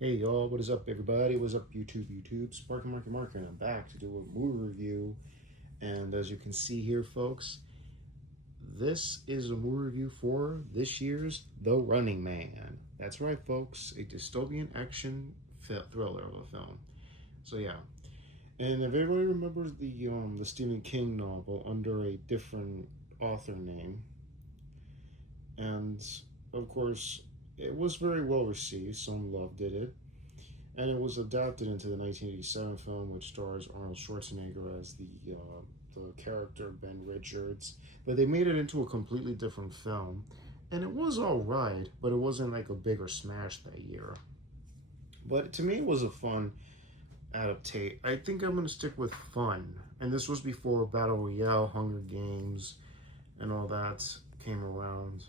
Hey y'all, what is up everybody? What's up YouTube? Sparky Marky, and I'm back to do a movie review. And as you can see here, folks, this is a movie review for this year's The Running Man. That's right, folks, a dystopian action thriller of a film. So yeah, and if everybody remembers the Stephen King novel under a different author name, and of course it was very well received. Some loved it, and it was adapted into the 1987 film, which stars Arnold Schwarzenegger as the character Ben Richards. But they made it into a completely different film, and it was all right, but it wasn't like a bigger smash that year. But to me, it was a fun adaptation. I think I'm gonna stick with fun, and this was before Battle Royale, Hunger Games, and all that came around.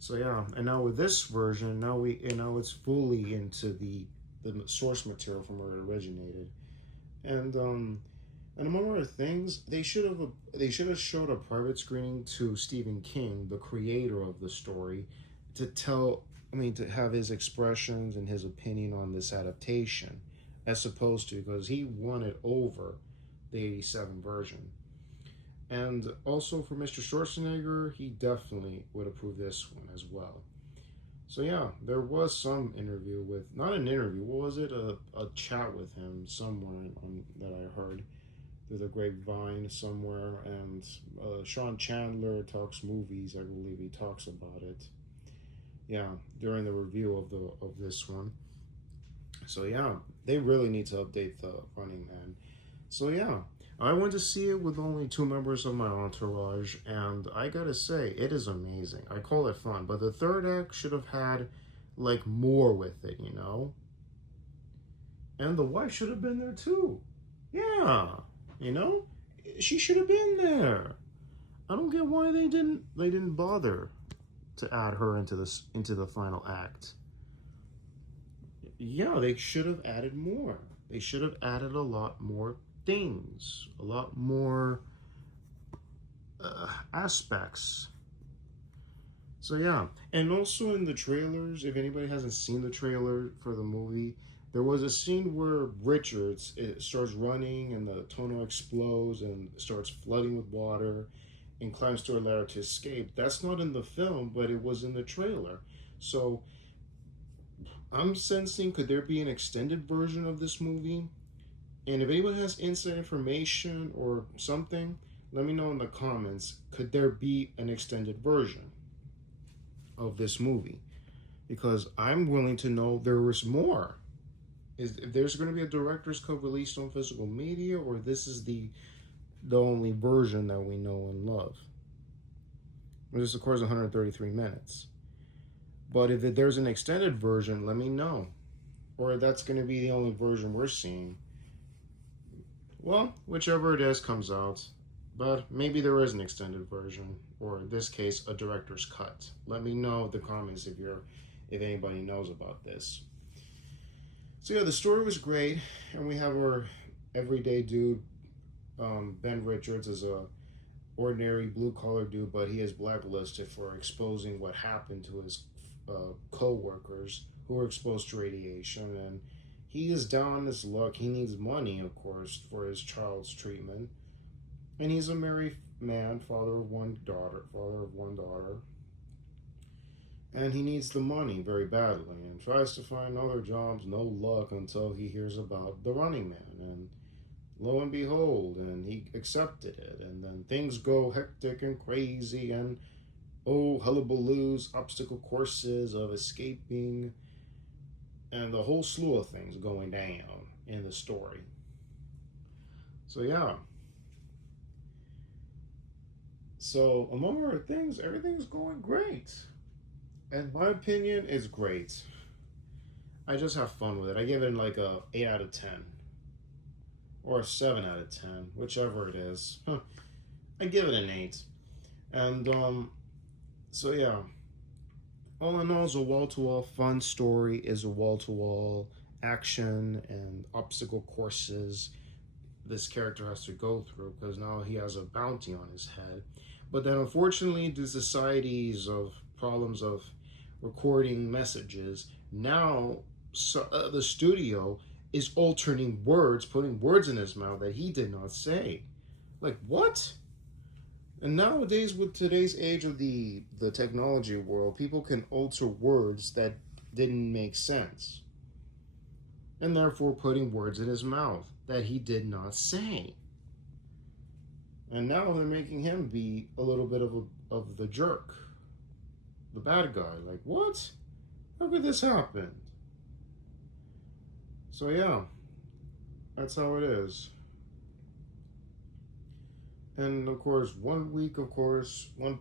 So yeah, and now with this version, now it's fully into the source material from where it originated, and and among other things, they should have showed a private screening to Stephen King, the creator of the story, to to have his expressions and his opinion on this adaptation, as opposed to because he won it over the '87 version. And also for Mr. Schwarzenegger, he definitely would approve this one as well. So yeah, there was some interview with, not an interview, what was it? A chat with him somewhere that I heard through the grapevine somewhere. And Sean Chandler talks movies. I believe he talks about it. Yeah, during the review of this one. So yeah, they really need to update the Running Man. So yeah, I went to see it with only two members of my entourage, and I gotta say, it is amazing. I call it fun, but the third act should have had like more with it, you know? And the wife should have been there too. Yeah, you know? She should have been there. I don't get why they didn't bother to add her into the final act. Yeah, they should have added more. They should have added a lot more things, a lot more aspects. So yeah, and also in the trailers, if anybody hasn't seen the trailer for the movie, there was a scene where Richards it starts running and the tunnel explodes and starts flooding with water and climbs to a ladder to escape. That's not in the film, but it was in the trailer. So I'm sensing, could there be an extended version of this movie? And if anyone has inside information or something, let me know in the comments. Could there be an extended version of this movie? Because I'm willing to know there was more. Is if there's going to be a director's cut released on physical media, or this is the only version that we know and love. This, of course, 133 minutes. But if there's an extended version, let me know. Or that's going to be the only version we're seeing. Well, whichever it is comes out. But maybe there is an extended version, or in this case, a director's cut. Let me know in the comments if anybody knows about this. So yeah, the story was great, and we have our everyday dude, Ben Richards, as a ordinary blue collar dude, but he is blacklisted for exposing what happened to his co-workers who were exposed to radiation, and he is down on his luck. He needs money, of course, for his child's treatment, and he's a married man, father of one daughter, and he needs the money very badly, and tries to find other jobs. No luck until he hears about the Running Man, and lo and behold, and he accepted it, and then things go hectic and crazy, and oh, hullabaloos, obstacle courses of escaping, and the whole slew of things going down in the story. So yeah. So among other things, everything's going great. In my opinion, it's great. I just have fun with it. I give it like a 8 out of 10. Or a 7 out of 10, whichever it is. I give it an 8. And so yeah, all in all, it's a wall-to-wall fun story. Is a wall-to-wall action and obstacle courses this character has to go through because now he has a bounty on his head. But then, unfortunately, the societies of problems of recording messages. Now the studio is altering words, putting words in his mouth that he did not say. Like, what? And nowadays, with today's age of the technology world, people can alter words that didn't make sense, and therefore putting words in his mouth that he did not say. And now they're making him be a little bit of the jerk, the bad guy. Like, what? How could this happen? So yeah, that's how it is. And of course, one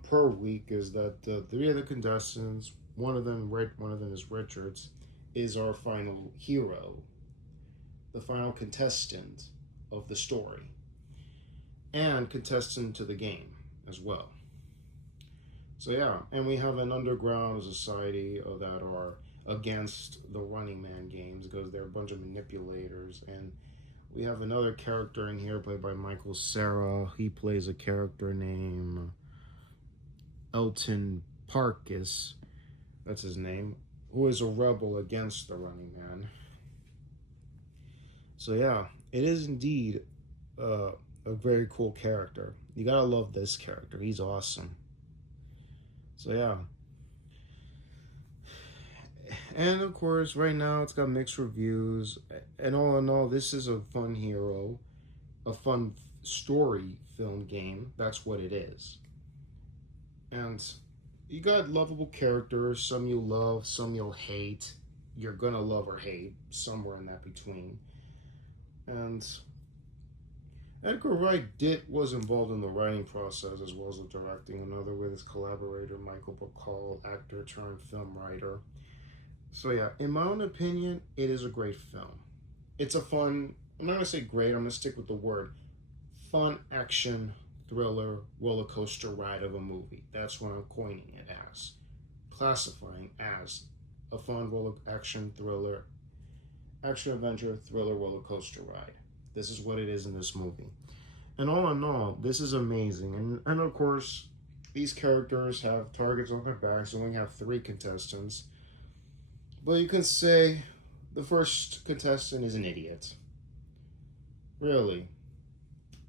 per week is that three of the contestants, one of them is Richards, is our final hero, the final contestant of the story, and contestant to the game as well. So yeah, and we have an underground society that are against the Running Man games because they're a bunch of manipulators. And we have another character in here played by Michael Cera. He plays a character named Elton Parkis, that's his name, who is a rebel against the Running Man. So yeah, it is indeed a very cool character. You gotta love this character. He's awesome. So yeah. And of course, right now it's got mixed reviews. And all in all, this is a fun hero, a fun story film game. That's what it is. And you got lovable characters. Some you'll love, some you'll hate. You're gonna love or hate, somewhere in that between. And Edgar Wright was involved in the writing process as well as the directing, another with his collaborator Michael Bacall, actor turned film writer. So yeah, in my own opinion, it is a great film. It's a fun, I'm not going to say great, I'm going to stick with the word, fun action thriller roller coaster ride of a movie. That's what I'm coining it as, classifying as a fun action adventure thriller roller coaster ride. This is what it is in this movie. And all in all, this is amazing. And of course, these characters have targets on their backs. We only have 3 contestants. But you can say the first contestant is an idiot. Really.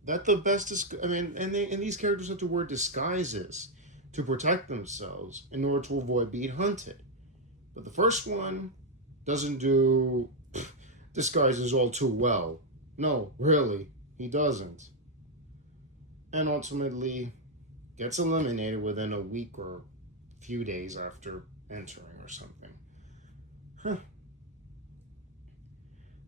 That the best is, I mean, and these characters have to wear disguises to protect themselves in order to avoid being hunted. But the first one doesn't do disguises all too well. No, really, he doesn't. And ultimately gets eliminated within a week or a few days after entering or something. Huh.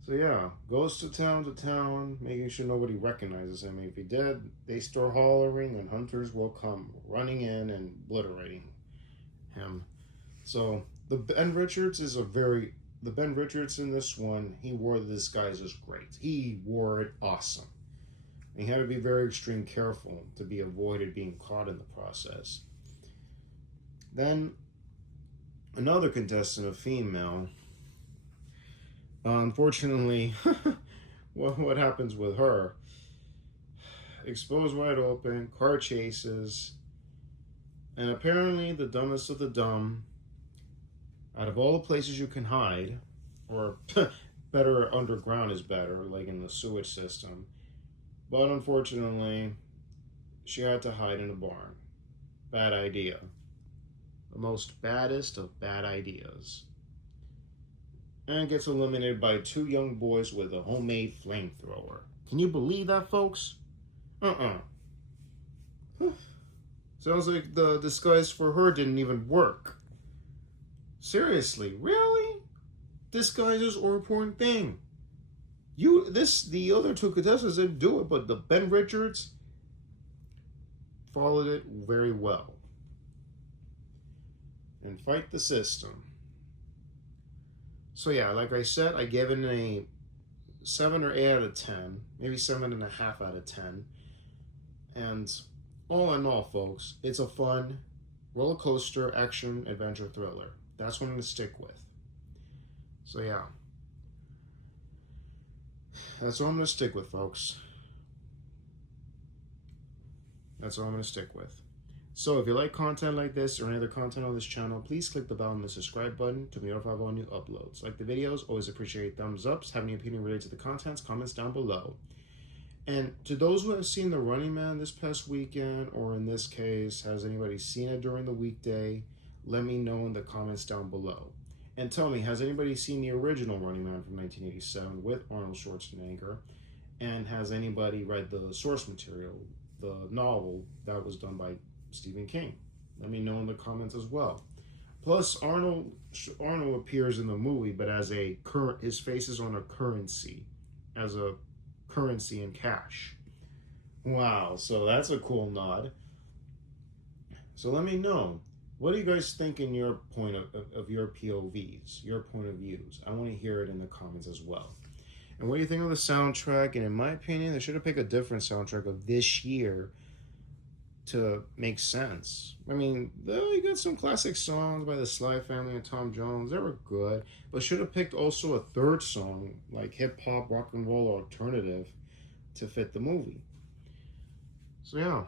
So yeah, goes to town, making sure nobody recognizes him. If he did, they start hollering and hunters will come running in and obliterating him. So the Ben Richards in this one, he wore the disguises great. He wore it awesome. And he had to be very extreme careful to be avoided being caught in the process. Then another contestant, a female, unfortunately, what happens with her? Exposed wide open, car chases, and apparently the dumbest of the dumb, out of all the places you can hide, or better underground is better, like in the sewage system, but unfortunately, she had to hide in a barn. Bad idea. The most baddest of bad ideas. And gets eliminated by 2 young boys with a homemade flamethrower. Can you believe that, folks? Sounds like the disguise for her didn't even work. Seriously, really? Disguises are an important thing. The other 2 contestants didn't do it, but the Ben Richards followed it very well. And fight the system. So yeah, like I said, I gave it a 7 or 8 out of 10, maybe 7.5 out of 10. And all in all, folks, it's a fun roller coaster action adventure thriller. That's what I'm going to stick with. So yeah, that's what I'm going to stick with, folks. That's what I'm going to stick with. So if you like content like this or any other content on this channel, please click the bell and the subscribe button to be notified of all new uploads. Like the videos, always appreciate thumbs ups. Have any opinion related to the contents, comments down below. And to those who have seen The Running Man this past weekend, or in this case, has anybody seen it during the weekday, let me know in the comments down below. And tell me, has anybody seen the original Running Man from 1987 with Arnold Schwarzenegger? And has anybody read the source material, the novel that was done by Stephen King? Let me know in the comments as well. Plus, Arnold appears in the movie, but as a current, his face is on a currency, as a currency in cash. Wow, so that's a cool nod. So let me know, what do you guys think in your point of your POVs, your point of views? I want to hear it in the comments as well. And what do you think of the soundtrack? And in my opinion, they should have picked a different soundtrack of this year to make sense. I mean, you got some classic songs by the Sly Family and Tom Jones. They were good, but should have picked also a third song, like hip-hop, rock and roll, alternative, to fit the movie. So yeah.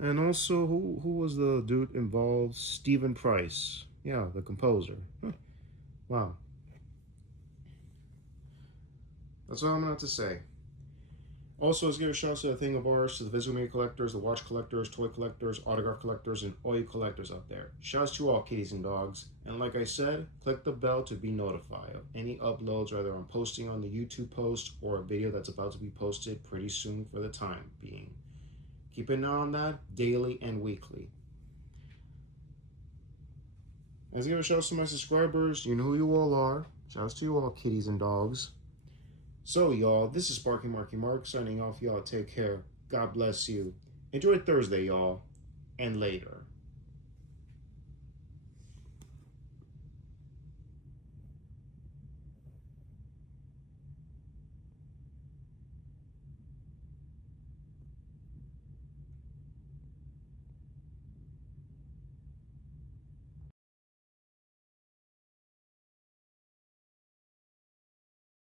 And also, who was the dude involved? Stephen Price. Yeah, the composer. Wow. That's all I'm going to have to say. Also, let's give a shout out to the Thing of Ours, to the visual media collectors, the watch collectors, toy collectors, autograph collectors, and all you collectors out there. Shouts to you all, kitties and dogs. And like I said, click the bell to be notified of any uploads, whether I'm posting on the YouTube post or a video that's about to be posted pretty soon for the time being. Keep an eye on that daily and weekly. Let's give a shout out to my subscribers. You know who you all are. Shouts to you all, kitties and dogs. So, y'all, this is Sparky Marky Mark signing off. Y'all take care. God bless you. Enjoy Thursday, y'all, and later.